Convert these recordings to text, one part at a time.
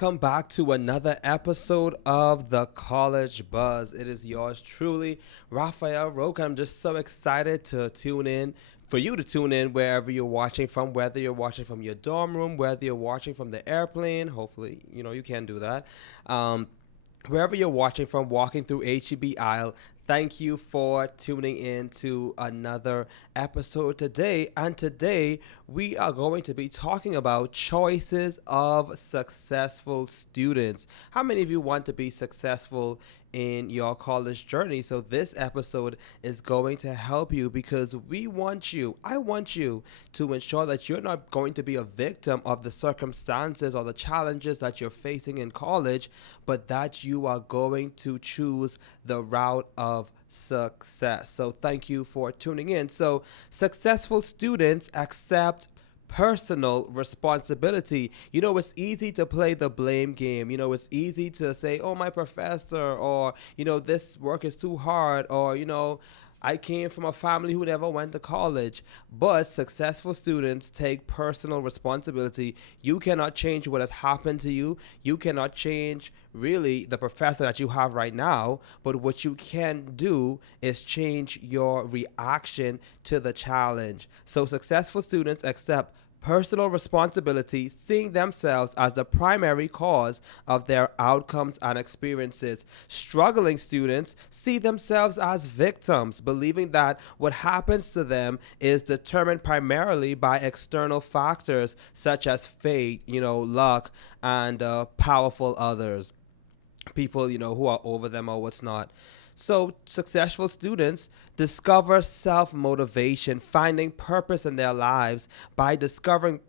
welcome back to another episode of the College Buzz. It is yours truly, Raphael Roker. I'm just so excited to tune in, for you to tune in wherever you're watching from, whether you're watching from your dorm room, whether you're watching from the airplane. Hopefully, you can do that. Um, Wherever you're watching from, walking through HEB aisle, thank you for tuning in to another episode today. And today, we are going to be talking about choices of successful students. How many of you want to be successful in your college journey? So this episode is going to help you because I want you to ensure that you're not going to be a victim of the circumstances or the challenges that you're facing in college, but that you are going to choose the route of success. So thank you for tuning in. So successful students accept personal responsibility. It's easy to play the blame game. It's easy to say, oh, my professor, or, this work is too hard, or, I came from a family who never went to college. But successful students take personal responsibility. You cannot change what has happened to you. You cannot change really the professor that you have right now. But what you can do is change your reaction to the challenge. So successful students accept personal responsibility, seeing themselves as the primary cause of their outcomes and experiences. Struggling students see themselves as victims, believing that what happens to them is determined primarily by external factors such as fate, luck, and powerful others, people, who are over them or what's not. So successful students discover self-motivation, finding purpose in their lives by discovering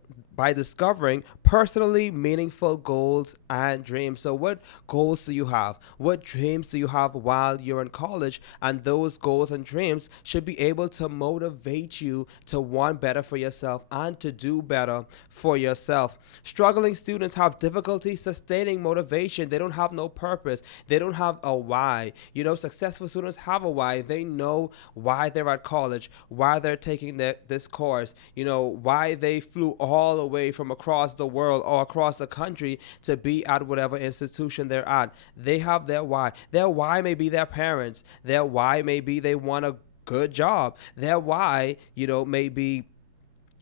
personally meaningful goals and dreams. So what goals do you have? What dreams do you have while you're in college? And those goals and dreams should be able to motivate you to want better for yourself and to do better for yourself. Struggling students have difficulty sustaining motivation. They don't have no purpose. They don't have a why. Successful students have a why. They know why they're at college, why they're taking this course, why they flew all the way from across the world or across the country to be at whatever institution they're at. They have their why. Their why may be their parents. Their why may be they want a good job. Their why, may be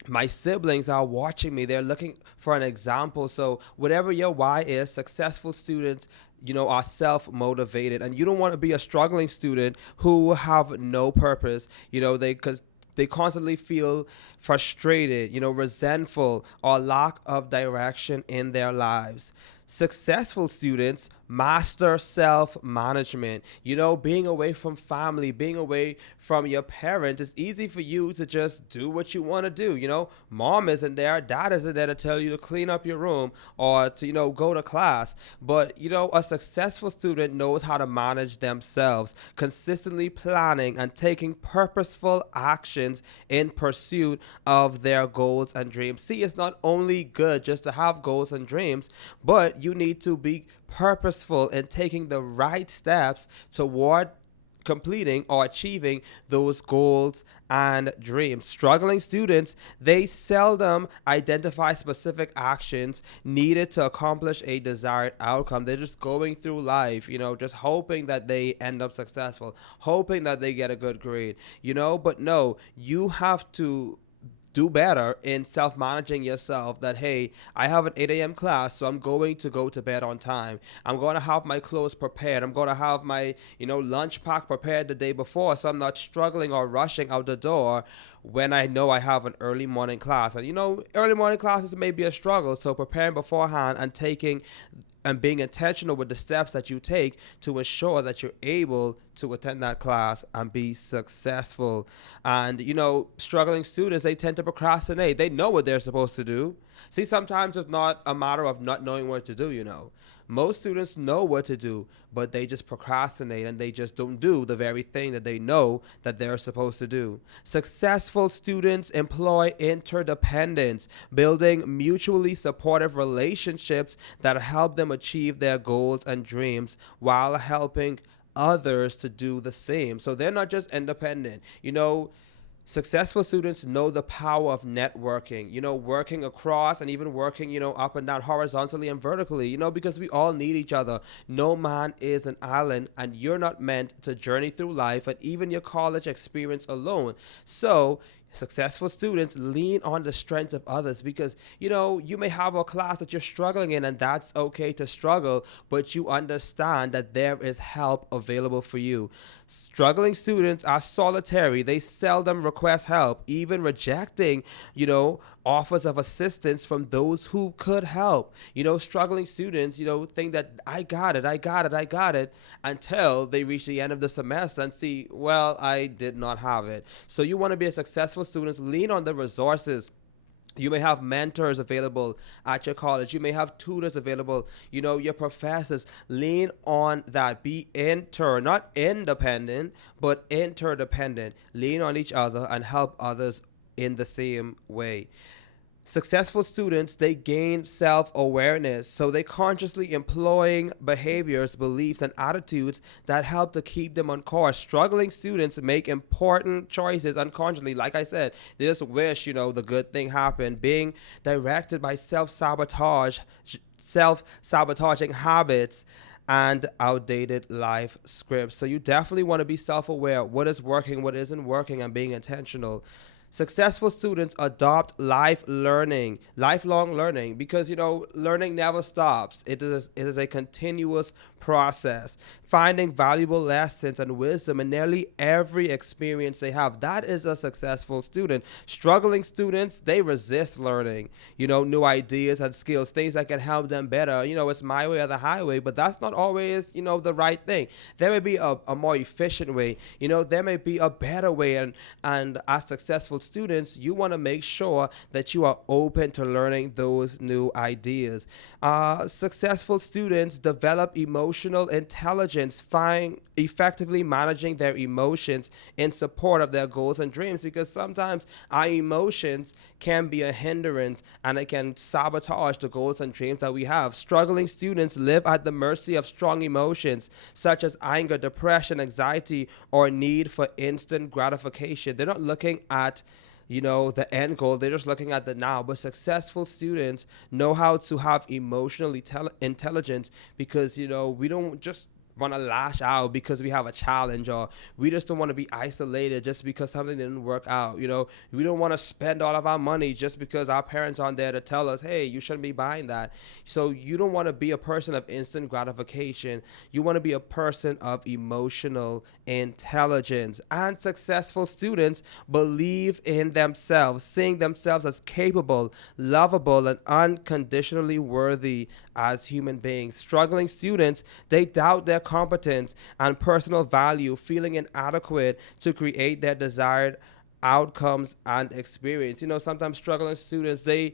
my siblings are watching me. They're looking for an example. So whatever your why is, successful students are self-motivated, and you don't want to be a struggling student who have no purpose. They constantly feel frustrated, resentful, or lack of direction in their lives. Successful students master self-management. Being away from family, being away from your parents, it's easy for you to just do what you want to do. Mom isn't there, dad isn't there to tell you to clean up your room or to, go to class. But, a successful student knows how to manage themselves, consistently planning and taking purposeful actions in pursuit of their goals and dreams. See, it's not only good just to have goals and dreams, but you need to be purposeful in taking the right steps toward completing or achieving those goals and dreams. Struggling students, they seldom identify specific actions needed to accomplish a desired outcome. They're just going through life, just hoping that they end up successful, hoping that they get a good grade, but no, you have to do better in self-managing yourself. That, hey, I have an 8 a.m. class, so I'm going to go to bed on time. I'm going to have my clothes prepared. I'm going to have my, lunch pack prepared the day before, so I'm not struggling or rushing out the door when I know I have an early morning class. And, early morning classes may be a struggle, so preparing beforehand and being intentional with the steps that you take to ensure that you're able to attend that class and be successful. And, struggling students, they tend to procrastinate. They know what they're supposed to do. See, sometimes it's not a matter of not knowing what to do. Most students know what to do, but they just procrastinate and they just don't do the very thing that they know that they're supposed to do. Successful students employ interdependence, building mutually supportive relationships that help them achieve their goals and dreams while helping others to do the same. So they're not just independent. Successful students know the power of networking, working across and even working, up and down horizontally and vertically, because we all need each other. No man is an island, and you're not meant to journey through life and even your college experience alone. So, successful students lean on the strengths of others because you may have a class that you're struggling in, and that's okay to struggle, but you understand that there is help available for you. Struggling students are solitary. They seldom request help, even rejecting, offers of assistance from those who could help. Struggling students, think that I got it, I got it, until they reach the end of the semester and see, well, I did not have it. So you want to be a successful student, lean on the resources. You may have mentors available at your college. You may have tutors available, your professors. Lean on that. Be not independent, but interdependent. Lean on each other and help others in the same way. Successful students, they gain self-awareness, so they consciously employing behaviors, beliefs, and attitudes that help to keep them on course. Struggling students make important choices unconsciously. Like I said, they just wish, the good thing happened. Being directed by self-sabotaging habits and outdated life scripts. So you definitely want to be self-aware. What is working, what isn't working, and being intentional. Successful students adopt lifelong learning, because learning never stops. It is a continuous process, finding valuable lessons and wisdom in nearly every experience they have. That is a successful student. Struggling students, they resist learning, new ideas and skills, things that can help them better. It's my way or the highway, but that's not always, the right thing. There may be a more efficient way, there may be a better way. And as successful students, you want to make sure that you are open to learning those new ideas. Successful students develop emotional intelligence, find effectively managing their emotions in support of their goals and dreams, because sometimes our emotions can be a hindrance and it can sabotage the goals and dreams that we have. Struggling students live at the mercy of strong emotions such as anger, depression, anxiety, or need for instant gratification. They're not looking at the end goal. They're just looking at the now. But successful students know how to have emotional intelligence, because, we don't just want to lash out because we have a challenge, or we just don't want to be isolated just because something didn't work out. We don't want to spend all of our money just because our parents aren't there to tell us, hey, you shouldn't be buying that. So you don't want to be a person of instant gratification. You want to be a person of emotional intelligence. And successful students believe in themselves, seeing themselves as capable, lovable, and unconditionally worthy as human beings. Struggling students, they doubt their competence and personal value, feeling inadequate to create their desired outcomes and experience. Sometimes struggling students, they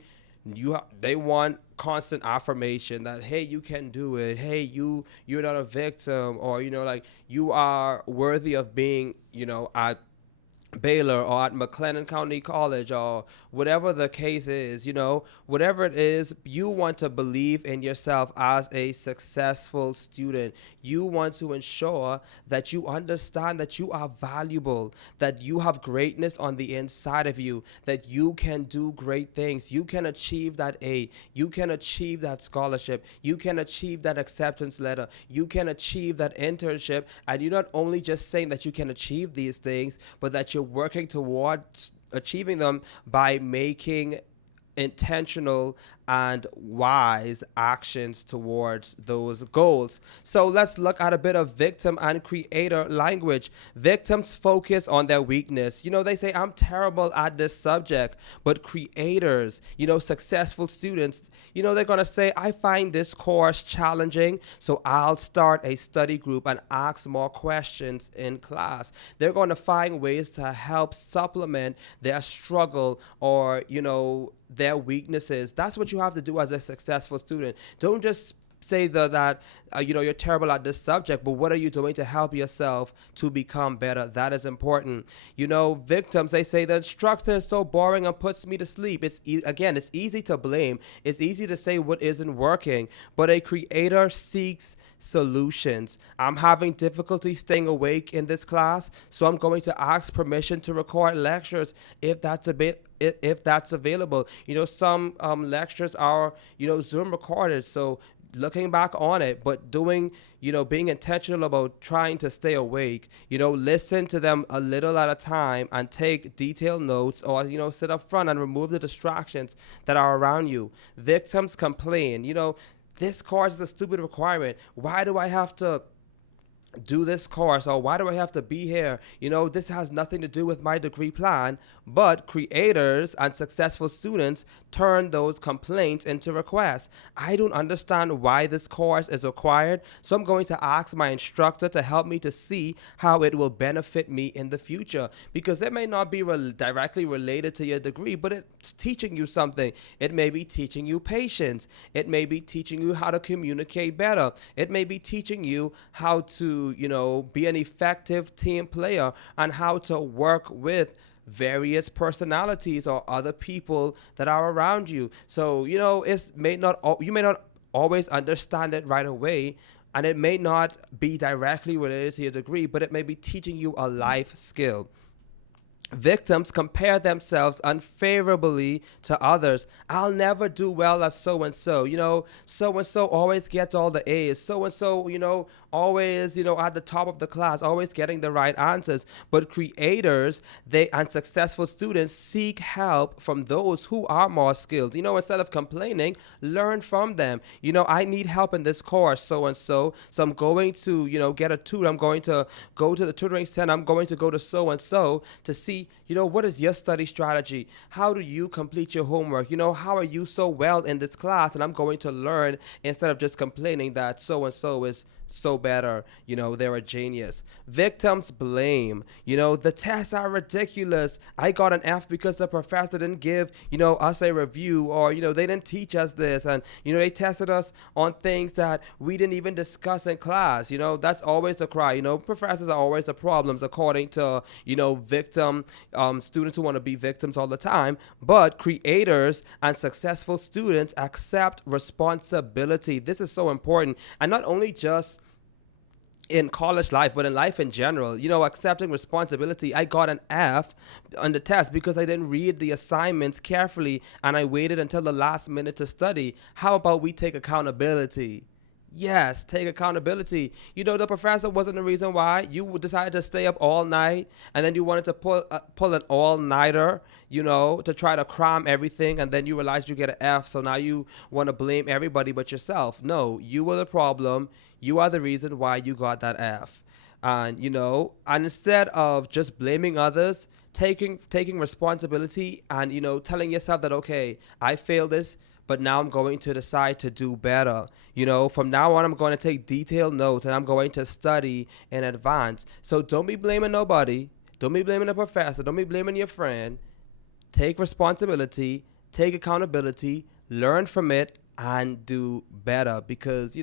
want constant affirmation that, hey, you can do it, hey, you're not a victim, or you are worthy of being at Baylor or at McLennan County College, or whatever the case is. Whatever it is, you want to believe in yourself as a successful student. You want to ensure that you understand that you are valuable, that you have greatness on the inside of you, that you can do great things. You can achieve that A. You can achieve that scholarship. You can achieve that acceptance letter. You can achieve that internship. And you're not only just saying that you can achieve these things, but that you're working towards achieving them by making intentional and wise actions towards those goals. So let's look at a bit of victim and creator language. Victims focus on their weakness. They say, I'm terrible at this subject. But creators, successful students, they're going to say, I find this course challenging, so I'll start a study group and ask more questions in class. They're going to find ways to help supplement their struggle, or, their weaknesses. That's what you have to do as a successful student. Don't just say that you're terrible at this subject, but what are you doing to help yourself to become better? That is important. Victims, they say the instructor is so boring and puts me to sleep. Again, it's easy to blame. It's easy to say what isn't working, but a creator seeks solutions. I'm having difficulty staying awake in this class, so I'm going to ask permission to record lectures if that's a bit if that's available. Some lectures are Zoom recorded, so looking back on it, but being intentional about trying to stay awake, listen to them a little at a time and take detailed notes, or, sit up front and remove the distractions that are around you. Victims complain, this course is a stupid requirement. Why do I have to do this course, or why do I have to be here? This has nothing to do with my degree plan. But creators and successful students turn those complaints into requests. I don't understand why this course is required, so I'm going to ask my instructor to help me to see how it will benefit me in the future, because it may not be directly related to your degree, but it's teaching you something. It may be teaching you patience. It may be teaching you how to communicate better. It may be teaching you how to be an effective team player and how to work with various personalities or other people that are around you. So, you may not always understand it right away, and it may not be directly related to your degree, but it may be teaching you a life skill. Victims compare themselves unfavorably to others. I'll never do well as so and so. So and so always gets all the A's. So and so, always, at the top of the class, always getting the right answers. But creators, and successful students seek help from those who are more skilled. Instead of complaining, learn from them. I need help in this course, so and so. So I'm going to, get a tutor. I'm going to go to the tutoring center. I'm going to go to so and so to see, what is your study strategy? How do you complete your homework? How are you so well in this class? And I'm going to learn instead of just complaining that so and so is so better, they're a genius. Victims blame, the tests are ridiculous. I got an F because the professor didn't give, us a review, or, they didn't teach us this, and, they tested us on things that we didn't even discuss in class. That's always the cry. Professors are always the problems, according to, victim students who want to be victims all the time. But creators and successful students accept responsibility. This is so important. And not only just in college life, but in life in general, accepting responsibility. I got an F on the test because I didn't read the assignments carefully and I waited until the last minute to study. How about we take accountability? Yes, take accountability. The professor wasn't the reason why you decided to stay up all night, and then you wanted to pull an all-nighter, to try to cram everything, and then you realized you get an F, so now you want to blame everybody but yourself. No, you were the problem. You are the reason why you got that F. And, and instead of just blaming others, taking responsibility and, telling yourself that, okay, I failed this, but now I'm going to decide to do better. From now on, I'm going to take detailed notes and I'm going to study in advance. So don't be blaming nobody. Don't be blaming the professor. Don't be blaming your friend. Take responsibility, take accountability, learn from it, and do better, because,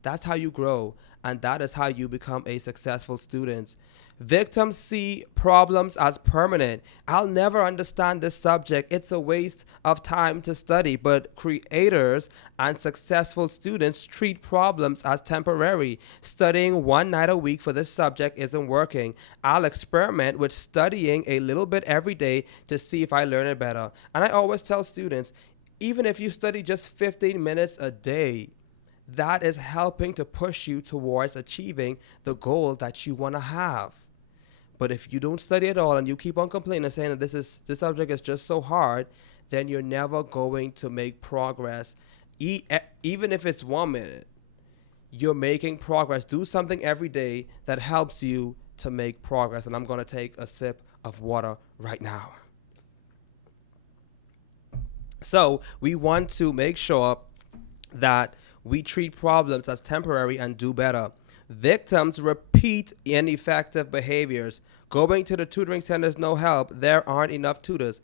that's how you grow, and that is how you become a successful student. Victims see problems as permanent. I'll never understand this subject. It's a waste of time to study. But creators and successful students treat problems as temporary. Studying one night a week for this subject isn't working. I'll experiment with studying a little bit every day to see if I learn it better. And I always tell students, even if you study just 15 minutes a day, that is helping to push you towards achieving the goal that you want to have. But if you don't study at all and you keep on complaining and saying that this subject is just so hard, then you're never going to make progress. Even if it's 1 minute, you're making progress. Do something every day that helps you to make progress. And I'm going to take a sip of water right now. So we want to make sure that we treat problems as temporary and do better. Victims repeat ineffective behaviors. Going to the tutoring center is no help. There aren't enough tutors.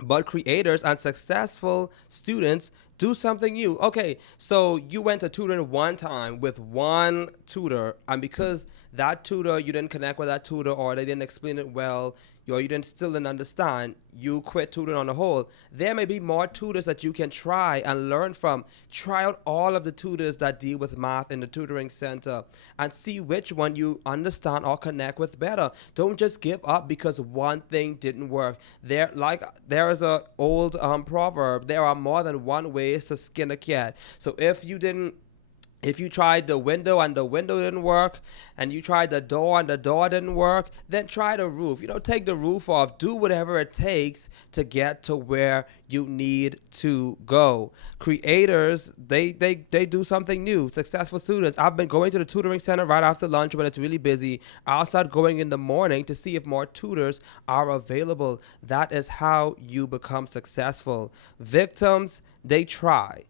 But creators and successful students do something new. Okay, so you went to tutoring one time with one tutor, and because that tutor, you didn't connect with that tutor, or they didn't explain it well, or you didn't still didn't understand, you quit tutoring on the whole. There may be more tutors that you can try and learn from. Try out all of the tutors that deal with math in the tutoring center and see which one you understand or connect with better. Don't just give up because one thing didn't work. There is a old proverb. There are more than one ways to skin a cat. So if you tried the window and the window didn't work, and you tried the door and the door didn't work, then try the roof. Take the roof off. Do whatever it takes to get to where you need to go. Creators, they do something new. Successful students. I've been going to the tutoring center right after lunch when it's really busy. I'll start going in the morning to see if more tutors are available. That is how you become successful. Victims, they try.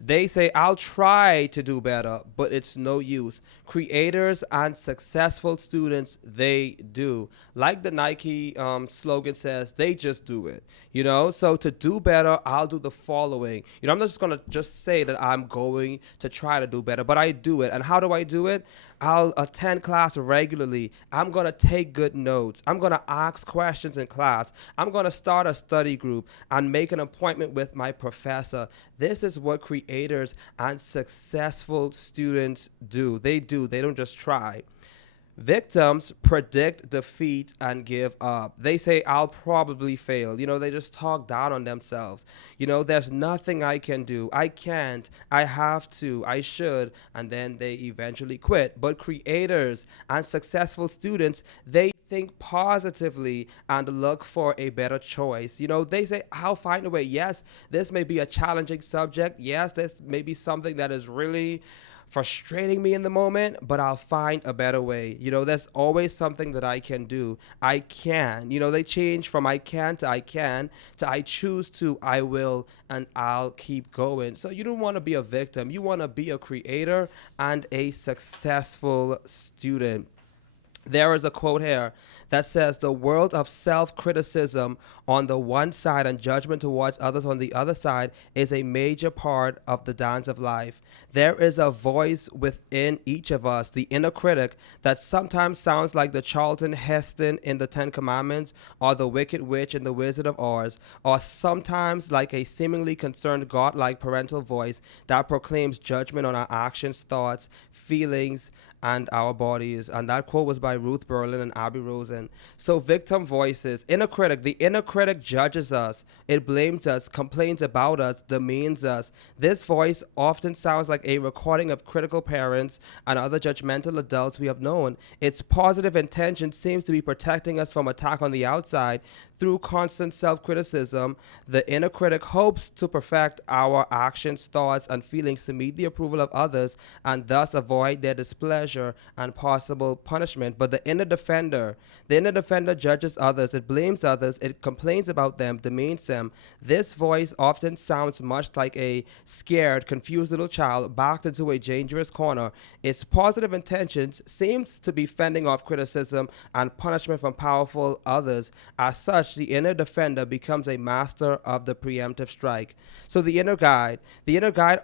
They say, I'll try to do better, but it's no use. Creators and successful students, they do. Like the Nike slogan says, they just do it. So to do better, I'll do the following. I'm not just going to just say that I'm going to try to do better, but I do it. And how do I do it? I'll attend class regularly. I'm going to take good notes. I'm going to ask questions in class. I'm going to start a study group and make an appointment with my professor. This is what creators and successful students do. They do. They don't just try. Victims predict defeat and give up. They say, I'll probably fail. They just talk down on themselves. There's nothing I can do. I can't. I have to. I should. And then they eventually quit. But creators and successful students, they think positively and look for a better choice. They say, I'll find a way. Yes, this may be a challenging subject. Yes, this may be something that is really frustrating me in the moment, but I'll find a better way. There's always something that I can do. I can. They change from I can to I choose to, I will, and I'll keep going. So you don't want to be a victim. You want to be a creator and a successful student. There is a quote here that says, the world of self-criticism on the one side and judgment towards others on the other side is a major part of the dance of life. There is a voice within each of us, the inner critic, that sometimes sounds like the Charlton Heston in the Ten Commandments, or the Wicked Witch in the Wizard of Oz, or sometimes like a seemingly concerned God-like parental voice that proclaims judgment on our actions, thoughts, feelings, and our bodies. And that quote was by Ruth Berlin and Abby Rosen. So victim voices, inner critic. The inner critic judges us. It blames us, complains about us, demeans us. This voice often sounds like a recording of critical parents and other judgmental adults we have known. Its positive intention seems to be protecting us from attack on the outside. Through constant self-criticism, the inner critic hopes to perfect our actions, thoughts, and feelings to meet the approval of others and thus avoid their displeasure and possible punishment. But the inner defender judges others, it blames others, it complains about them, demeans them. This voice often sounds much like a scared, confused little child backed into a dangerous corner. Its positive intentions seems to be fending off criticism and punishment from powerful others. As such, the inner defender becomes a master of the preemptive strike. So the inner guide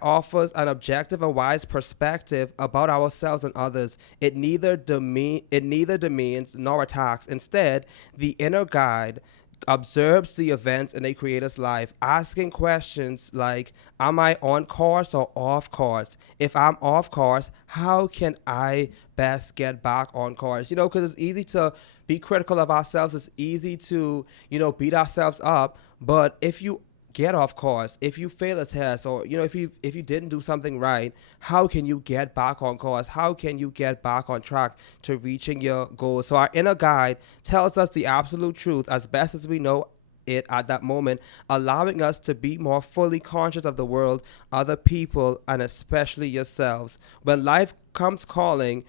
offers an objective and wise perspective about ourselves and others. It neither demeans nor attacks. Instead, the inner guide observes the events in a creator's life, asking questions like, am I on course or off course? If I'm off course, how can I best get back on course? Because it's easy to be critical of ourselves. It's easy to, beat ourselves up. But if you get off course, if you fail a test, or if you didn't do something right, how can you get back on course? How can you get back on track to reaching your goals? So our inner guide tells us the absolute truth as best as we know it at that moment, allowing us to be more fully conscious of the world, other people, and especially yourselves. When life comes calling,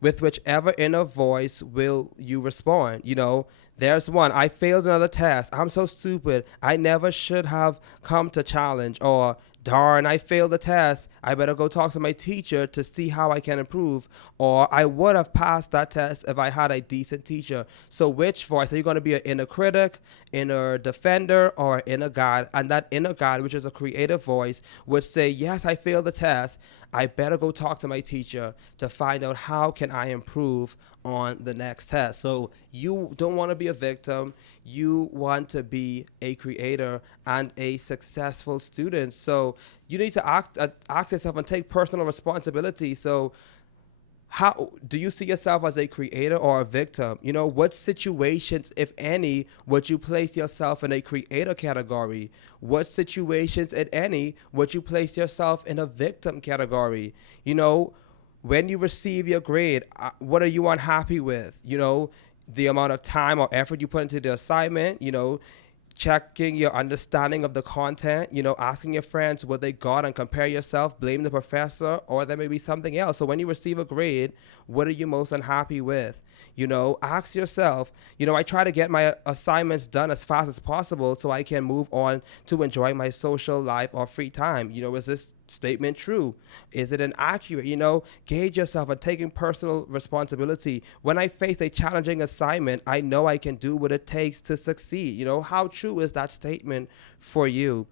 with whichever inner voice will you respond? There's one, I failed another test. I'm so stupid. I never should have come to challenge. Or darn, I failed the test. I better go talk to my teacher to see how I can improve. Or I would have passed that test if I had a decent teacher. So which voice? Are you going to be an inner critic, inner defender, or inner God? And that inner God, which is a creative voice, would say, yes, I failed the test. I better go talk to my teacher to find out how can I improve on the next test. So you don't want to be a victim. You want to be a creator and a successful student. So you need to ask yourself and take personal responsibility. So how do you see yourself as a creator or a victim? You know, what situations, if any, would you place yourself in a creator category? What situations, if any, would you place yourself in a victim category? You know, when you receive your grade, what are you unhappy with? You know, the amount of time or effort you put into the assignment, you know, checking your understanding of the content, you know, asking your friends what they got and compare yourself, blame the professor, or there may be something else. So when you receive a grade, what are you most unhappy with? You know, ask yourself, you know, I try to get my assignments done as fast as possible so I can move on to enjoy my social life or free time. You know, is this statement true? Is it inaccurate? You know, gauge yourself and taking personal responsibility. When I face a challenging assignment, I know I can do what it takes to succeed. You know, how true is that statement for you?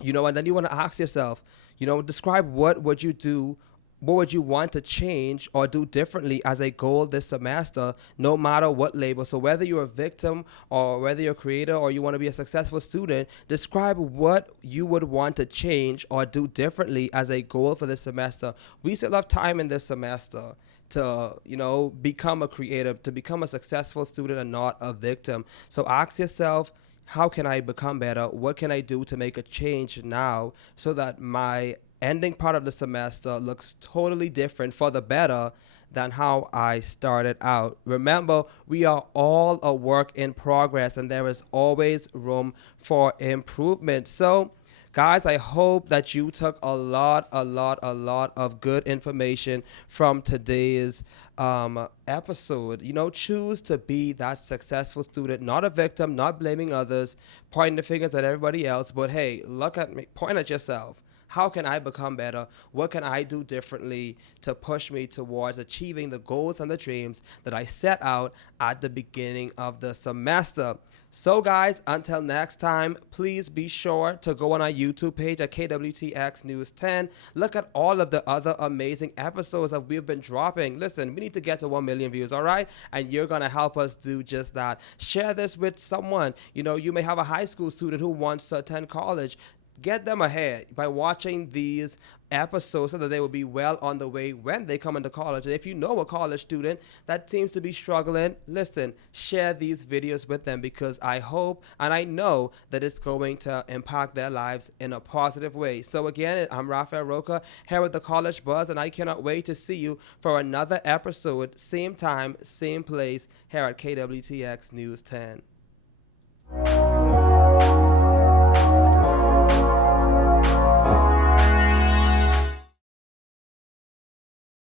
You know, and then you want to ask yourself, you know, describe what would you do, what would you want to change or do differently as a goal this semester, no matter what label. So whether you're a victim or whether you're a creator or you want to be a successful student, describe what you would want to change or do differently as a goal for this semester. We still have time in this semester to, you know, become a creator, to become a successful student and not a victim. So ask yourself, how can I become better? What can I do to make a change now so that my ending part of the semester looks totally different for the better than how I started out? Remember, we are all a work in progress and there is always room for improvement. So guys, I hope that you took a lot of good information from today's episode. You know, choose to be that successful student, not a victim, not blaming others, pointing the fingers at everybody else, but hey, look at me, point at yourself. How can I become better? What can I do differently to push me towards achieving the goals and the dreams that I set out at the beginning of the semester? So guys, until next time, please be sure to go on our YouTube page at KWTX News 10. Look at all of the other amazing episodes that we've been dropping. Listen, we need to get to 1 million views, all right? And you're going to help us do just that. Share this with someone. You know, you may have a high school student who wants to attend college. Get them ahead by watching these episodes so that they will be well on the way when they come into college. And if you know a college student that seems to be struggling, listen, share these videos with them, because I hope and I know that it's going to impact their lives in a positive way. So again, I'm Raphael Roker here with the College Buzz, and I cannot wait to see you for another episode, same time, same place, here at KWTX News 10.